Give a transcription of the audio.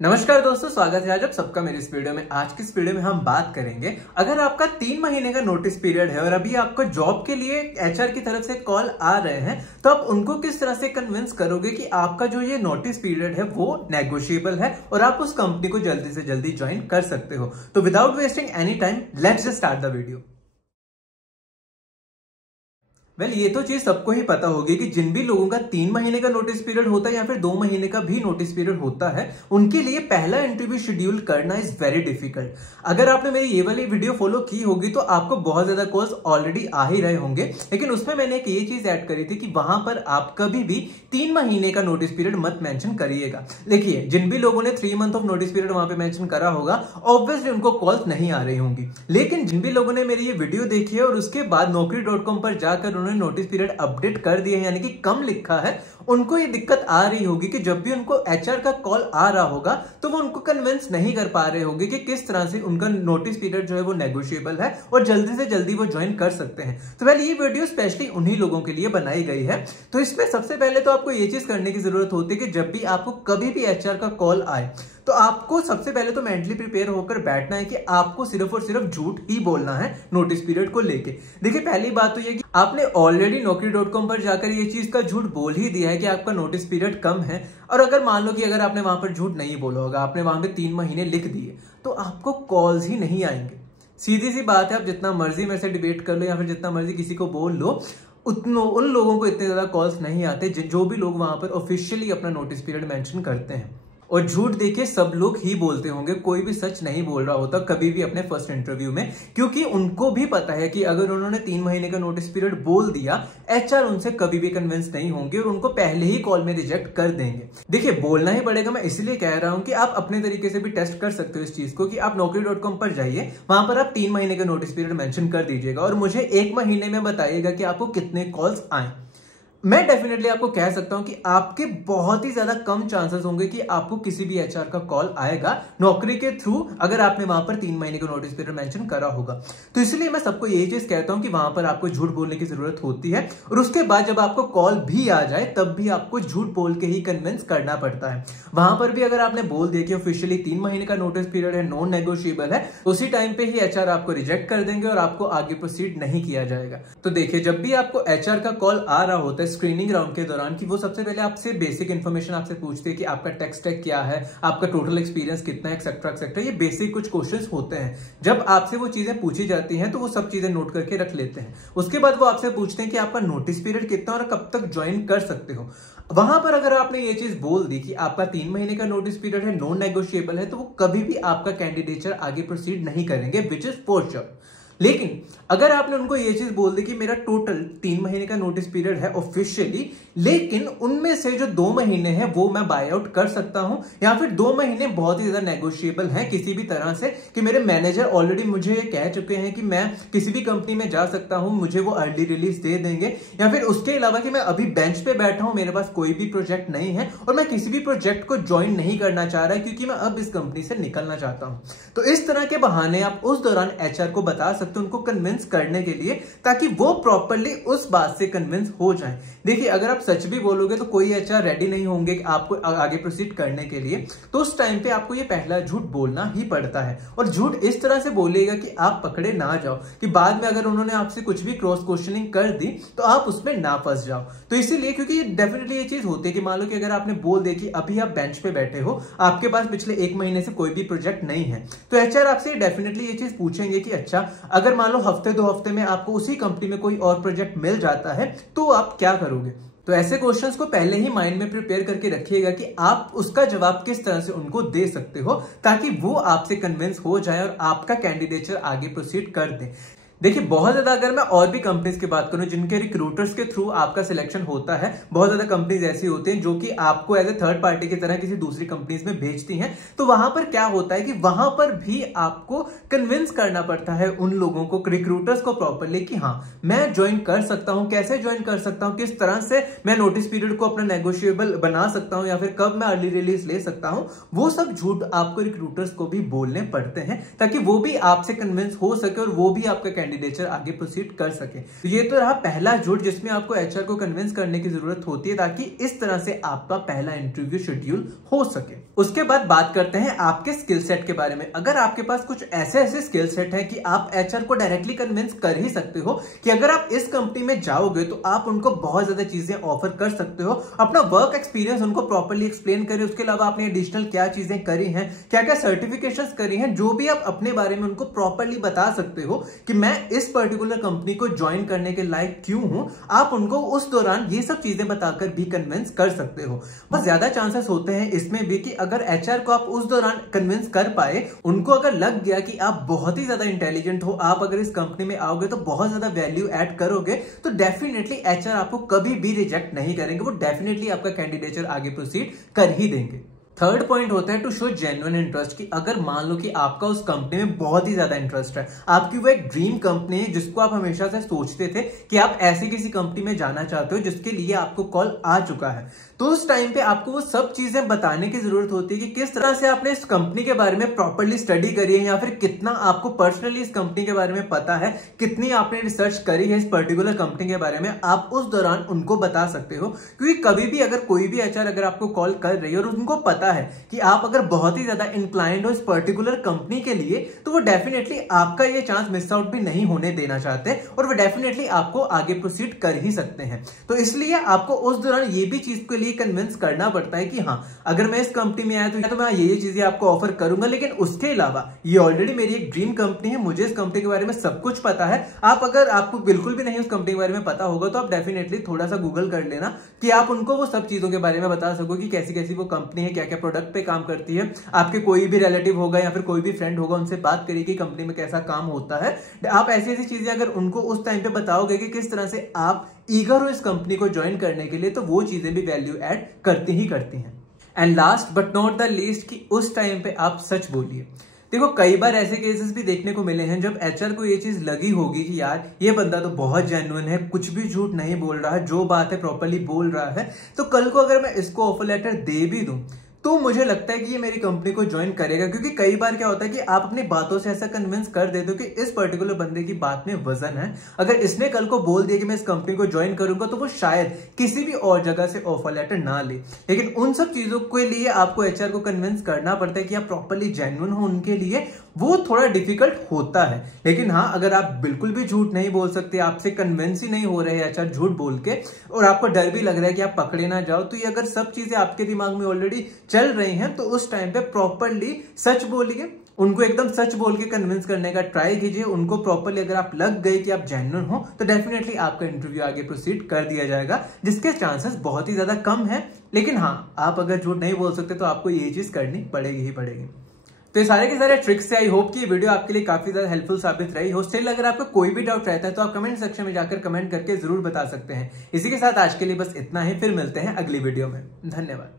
नमस्कार दोस्तों, स्वागत है आज आप सबका मेरे इस वीडियो में। आज की इस वीडियो में हम बात करेंगे, अगर आपका 3 महीने का नोटिस पीरियड है और अभी आपको जॉब के लिए एचआर की तरफ से कॉल आ रहे हैं, तो आप उनको किस तरह से कन्विंस करोगे कि आपका जो ये नोटिस पीरियड है वो नेगोशिएबल है और आप उस कंपनी को जल्दी से जल्दी ज्वाइन कर सकते हो। तो without wasting any time, let's just start the video. ये तो चीज सबको ही पता होगी कि जिन भी लोगों का 3 महीने का नोटिस पीरियड होता है या फिर 2 महीने का भी नोटिस पीरियड होता है, उनके लिए पहला इंटरव्यू शेड्यूल करना इज वेरी डिफिकल्ट। अगर आपने मेरी ये वाली वीडियो फॉलो की होगी तो आपको बहुत ज्यादा कॉल्स ऑलरेडी आ ही रहे होंगे, लेकिन उसमें मैंने एक ये चीज ऐड करी थी कि वहां पर आप कभी भी 3 महीने का नोटिस पीरियड मत मेंशन करिएगा। देखिए, जिन भी लोगों ने 3 मंथ ऑफ नोटिस पीरियड वहां पे मेंशन करा होगा, ऑब्वियसली उनको कॉल्स नहीं आ रही होंगी। लेकिन जिन भी लोगों ने मेरी ये वीडियो देखी है और उसके बाद naukri.com पर जाकर उन्होंने नोटिस पीरियड अपडेट कर दिए हैं, यानी कि कम लिखा है, उनको ये दिक्कत आ रही होगी कि जब भी उनको एचआर का कॉल आ रहा होगा तो वो उनको कन्विंस नहीं कर पा रहे होंगे कि किस तरह से उनका नोटिस पीरियड जो है वो नेगोशिएबल है और जल्दी से जल्दी वो ज्वाइन कर सकते हैं। तो ये वीडियो स्पेशली उन्हीं लोगों के लिए बनाई गई है। तो इसमें सबसे पहले तो आपको ये चीज करने की जरूरत होती है कि जब भी आपको कभी भी एचआर का कॉल आए तो आपको सबसे पहले तो मेंटली प्रिपेयर होकर बैठना है कि आपको सिर्फ और सिर्फ झूठ ही बोलना है नोटिस पीरियड को लेके। देखिए, पहली बात तो ये कि आपने ऑलरेडी naukri.com पर जाकर ये चीज का झूठ बोल ही दिया है कि आपका नोटिस पीरियड कम है। और अगर मान लो कि अगर आपने वहां पर झूठ नहीं बोला होगा, आपने वहां पे 3 महीने लिख दिए, तो आपको कॉल्स ही नहीं आएंगे। सीधी सी बात है, आप जितना मर्जी में से डिबेट कर लो या फिर जितना मर्जी किसी को बोल लो, उन लोगों को इतने ज्यादा कॉल्स नहीं आते जो भी लोग वहां पर ऑफिशियली अपना नोटिस पीरियड मेंशन करते हैं। और झूठ देखिए सब लोग ही बोलते होंगे, कोई भी सच नहीं बोल रहा होता कभी भी अपने फर्स्ट इंटरव्यू में, क्योंकि उनको भी पता है कि अगर उन्होंने 3 महीने का नोटिस पीरियड बोल दिया, एचआर उनसे कभी भी कन्विंस नहीं होंगे और उनको पहले ही कॉल में रिजेक्ट कर देंगे। देखिए, बोलना ही पड़ेगा। मैं इसलिए कह रहा हूं कि आप अपने तरीके से भी टेस्ट कर सकते हो इस चीज को कि आप naukri.com पर जाइए, वहां पर आप 3 महीने का नोटिस पीरियड मेंशन कर दीजिएगा और मुझे 1 महीने में बताइएगा कि आपको कितने कॉल्स आए। मैं डेफिनेटली आपको कह सकता हूं कि आपके बहुत ही ज्यादा कम चांसेस होंगे कि आपको किसी भी एचआर का कॉल आएगा नौकरी के थ्रू, अगर आपने वहां पर 3 महीने का नोटिस पीरियड मेंशन करा होगा। तो इसलिए मैं सबको यही चीज कहता हूं कि वहां पर आपको झूठ बोलने की जरूरत होती है और उसके बाद जब आपको कॉल भी आ जाए तब भी आपको झूठ बोल के ही कन्विंस करना पड़ता है। वहां पर भी अगर आपने बोल दिया कि ऑफिशियली 3 महीने का नोटिस पीरियड है, नॉन नेगोशिएबल है, उसी टाइम पे ही एचआर आपको रिजेक्ट कर देंगे और आपको आगे प्रोसीड नहीं किया जाएगा। तो देखिए, जब भी आपको एचआर का कॉल आ रहा होता है स्क्रीनिंग राउंड के दौरान, कि वो सबसे पहले आपसे बेसिक इन्फॉर्मेशन आपसे पूछते हैं कि आपका टेक स्टैक क्या है, आपका टोटल एक्सपीरियंस कितना है, एक्सेट्रा एक्सेट्रा। ये बेसिक कुछ क्वेश्चंस होते हैं। जब आपसे वो चीजें पूछी जाती हैं तो वो सब चीजें नोट करके रख लेते हैं। उसके बाद वो आपसे पूछते हैं कि आपका नोटिस पीरियड कितना और कब तक ज्वाइन कर सकते हो। वहां पर अगर आपने ये चीज बोल दी कि आपका 3 महीने का नोटिस पीरियड है, नॉन नेगोशिएबल है, तो वो कभी भी आपका कैंडिडेचर आगे प्रोसीड नहीं करेंगे, विच इज फॉर श्योर। लेकिन अगर आपने उनको ये चीज बोल दी कि मेरा टोटल 3 महीने का नोटिस पीरियड है ऑफिशियली, लेकिन उनमें से जो 2 महीने हैं वो मैं बाय आउट कर सकता हूं, या फिर 2 महीने बहुत ही ज्यादा नेगोशिएबल हैं किसी भी तरह से, कि मेरे मैनेजर ऑलरेडी मुझे ये कह चुके हैं कि मैं किसी भी कंपनी में जा सकता हूं, मुझे वो अर्ली रिलीज दे देंगे, या फिर उसके अलावा कि मैं अभी बेंच पे बैठा हूं, मेरे पास कोई भी प्रोजेक्ट नहीं है और मैं किसी भी प्रोजेक्ट को ज्वाइन नहीं करना चाह रहा क्योंकि मैं अब इस कंपनी से निकलना चाहता हूं। तो इस तरह के बहाने आप उस दौरान एचआर को बता सकते हो, उनको कन्विंस करने के लिए, ताकि वो प्रॉपर्ली उस बात से कन्विंस हो जाए। देखिए, अगर आप सच भी बोलोगे तो कोई एचआर रेडी नहीं होंगे आपको आगे प्रोसीड करने के लिए। तो उस टाइम पे आपको ये पहला झूठ बोलना ही पड़ता है, और झूठ इस तरह से बोलेगा कि आप पकड़े ना जाओ, कि बाद में अगर उन्होंने आपसे कुछ भी क्रॉस क्वेश्चनिंग कर दी तो आप उसमें ना फंस जाओ। तो इसीलिए, क्योंकि डेफिनेटली ये चीज होती है कि मान लो कि अगर आपने बोल दिया कि अभी आप बेंच पे बैठे हो, आपके पास पिछले 1 महीने से कोई भी प्रोजेक्ट नहीं है, तो एचआर आपसे डेफिनेटली ये चीज पूछेंगे कि अच्छा, अगर मान लो हफ्ते 2 हफ्ते में आपको उसी कंपनी में कोई और प्रोजेक्ट मिल जाता है तो आप क्या करोगे। तो ऐसे क्वेश्चंस को पहले ही माइंड में प्रिपेयर करके रखिएगा कि आप उसका जवाब किस तरह से उनको दे सकते हो, ताकि वो आपसे कन्विंस हो जाए और आपका कैंडिडेचर आगे प्रोसीड कर दे। देखिए, बहुत ज्यादा अगर मैं और भी कंपनीज की बात करूं जिनके रिक्रूटर्स के थ्रू आपका सिलेक्शन होता है, बहुत ज्यादा कंपनीज ऐसी होती हैं जो कि आपको एज ए थर्ड पार्टी की तरह किसी दूसरी कंपनीज में भेजती हैं। तो वहां पर क्या होता है कि वहां पर भी आपको कन्विंस करना पड़ता है उन लोगों को, रिक्रूटर्स को प्रॉपर्ली, कि हाँ, मैं ज्वाइन कर सकता हूं, कैसे ज्वाइन कर सकता हूं, किस तरह से मैं नोटिस पीरियड को अपना नेगोशिएबल बना सकता हूं, या फिर कब मैं अर्ली रिलीज ले सकता हूं। वो सब झूठ आपको रिक्रूटर्स को भी बोलने पड़ते हैं, ताकि वो भी आपसे कन्विंस हो सके और वो भी आपका कैंडिडेचर आगे प्रोसीड कर सके। तो ये तो रहा पहला झूठ जिसमें आपको एचआर को कन्विंस करने की जरूरत होती है ताकि इस तरह से आपका पहला इंटरव्यू शेड्यूल हो सके। उसके बाद बात करते हैं आपके स्किल सेट के बारे में। अगर आपके पास कुछ ऐसे स्किल सेट है कि आप एचआर को डायरेक्टली कन्विंस कर ही सकते हो कि अगर आप इस कंपनी में जाओगे तो आप उनको बहुत ज्यादा चीजें ऑफर कर सकते हो, अपना वर्क एक्सपीरियंस उनको प्रॉपर्ली एक्सप्लेन करें, उसके अलावा आपने एडिशनल क्या चीजें करी हैं, क्या क्या सर्टिफिकेशंस करी हैं, जो भी आप अपने बारे में उनको प्रॉपर्ली बता सकते हो कि मैं इस पर्टिकुलर कंपनी को ज्वाइन करने के लायक क्यों हूं, आप उनको उस दौरान ये सब चीजें बताकर भी कन्विंस कर सकते हो। बहुत ज्यादा चांसेस होते हैं इसमें भी कि अगर एचआर को आप उस दौरान कन्विंस कर पाए, उनको अगर लग गया कि आप बहुत ही ज्यादा इंटेलिजेंट हो, आप अगर इस कंपनी में आओगे तो बहुत ज्यादा वैल्यू ऐड करोगे, तो डेफिनेटली एचआर आपको कभी भी रिजेक्ट नहीं करेंगे, वो डेफिनेटली आपका कैंडिडेचर आगे प्रोसीड कर ही देंगे। थर्ड पॉइंट होता है टू शो जेन्युइन इंटरेस्ट, कि अगर मान लो कि आपका उस कंपनी में बहुत ही ज्यादा इंटरेस्ट है, आपकी वो एक ड्रीम कंपनी है जिसको आप हमेशा से सोचते थे कि आप ऐसी किसी कंपनी में जाना चाहते हो जिसके लिए आपको कॉल आ चुका है, तो उस टाइम पे आपको वो सब चीजें बताने की जरूरत होती है कि किस तरह से आपने इस कंपनी के बारे में प्रॉपर्ली स्टडी करी है, या फिर कितना आपको पर्सनली इस कंपनी के बारे में पता है, कितनी आपने रिसर्च करी है इस पर्टिकुलर कंपनी के बारे में, आप उस दौरान उनको बता सकते हो। क्योंकि कभी भी अगर कोई भी एचआर अगर आपको कॉल कर रही है और उनको पता है कि आप अगर बहुत ही ज्यादा इंक्लाइंड हो इस पर्टिकुलर कंपनी के लिए, तो वो डेफिनेटली आपका ये चांस मिस आउट भी नहीं होने देना चाहते और वो डेफिनेटली आपको आगे प्रोसीड कर ही सकते हैं। तो इसलिए आपको उस दौरान ये भी चीज के लिए कन्विंस करना पड़ता है कि हाँ, अगर मैं इस कंपनी में आया तो मैं ये चीजें आपको ऑफर करूंगा, लेकिन उसके अलावा ये ऑलरेडी मेरी एक ड्रीम कंपनी है, मुझे इस कंपनी के बारे में सब कुछ पता है। आप अगर आपको बिल्कुल भी नहीं उस कंपनी के बारे में पता होगा तो आप डेफिनेटली थोड़ा सा गूगल कर लेना कि आप उनको वो सब चीजों के बारे में बता सको कि कैसी कैसी वो कंपनी है, क्या क्या प्रोडक्ट पे काम करती है। आपके कोई भी रिलेटिव होगा या फिर कोई भी फ्रेंड होगा, उनसे बात करिए कि कंपनी में कैसा काम होता है। आप ऐसी ऐसी चीजें अगर उनको उस टाइम पे बताओगे कि किस तरह से आप ईगर हो इस कंपनी को ज्वाइन करने के लिए, तो वो चीजें भी वैल्यू ऐड करती ही करती हैं। And last but not the least, कि उस टाइम पे आप सच बोलिए। देखो, कई बार ऐसे केसेस भी देखने को मिले हैं जब एचआर को ये चीज लगी होगी कि यार ये बंदा तो बहुत जेन्युइन है, कुछ भी झूठ नहीं बोल रहा है, जो बात है प्रॉपर्ली बोल रहा है, तो कल को अगर मैं इसको ऑफर लेटर दे भी दूं तो मुझे लगता है कि ये मेरी कंपनी को ज्वाइन करेगा। क्योंकि कई बार क्या होता है कि आप अपनी बातों से ऐसा कन्विंस कर देते हो कि इस पर्टिकुलर बंदे की बात में वजन है, अगर इसने कल को बोल दिया कि मैं इस कंपनी को ज्वाइन करूंगा तो वो शायद किसी भी और जगह से ऑफर लेटर ना ले। लेकिन उन सब चीजों के लिए आपको एचआर को कन्विंस करना पड़ता है कि आप प्रॉपर्ली जेन्युइन हो उनके लिए, वो थोड़ा डिफिकल्ट होता है। लेकिन हाँ, अगर आप बिल्कुल भी झूठ नहीं बोल सकते, आपसे कन्विंस ही नहीं हो रहे एचआर झूठ बोल के, और आपको डर भी लग रहा है कि आप पकड़े ना जाओ, तो ये अगर सब चीजें आपके दिमाग में ऑलरेडी चल रही हैं तो उस टाइम पे प्रॉपर्ली सच बोलिए, उनको एकदम सच बोल के कन्विंस करने का ट्राई कीजिए। उनको प्रॉपर्ली अगर आप लग गए कि आप जेन्युइन हो तो डेफिनेटली आपका इंटरव्यू आगे प्रोसीड कर दिया जाएगा, जिसके चांसेस बहुत ही ज्यादा कम है। लेकिन हाँ, आप अगर झूठ नहीं बोल सकते तो आपको ये चीज करनी पड़ेगी ही पड़ेगी। तो ये सारे के सारे ट्रिक्स से आई होप कि ये वीडियो आपके लिए काफी ज्यादा हेल्पफुल साबित रही हो। स्टिल अगर आपको कोई भी डाउट रहता है तो आप कमेंट सेक्शन में जाकर कमेंट करके जरूर बता सकते हैं। इसी के साथ आज के लिए बस इतना ही, फिर मिलते हैं अगली वीडियो में। धन्यवाद।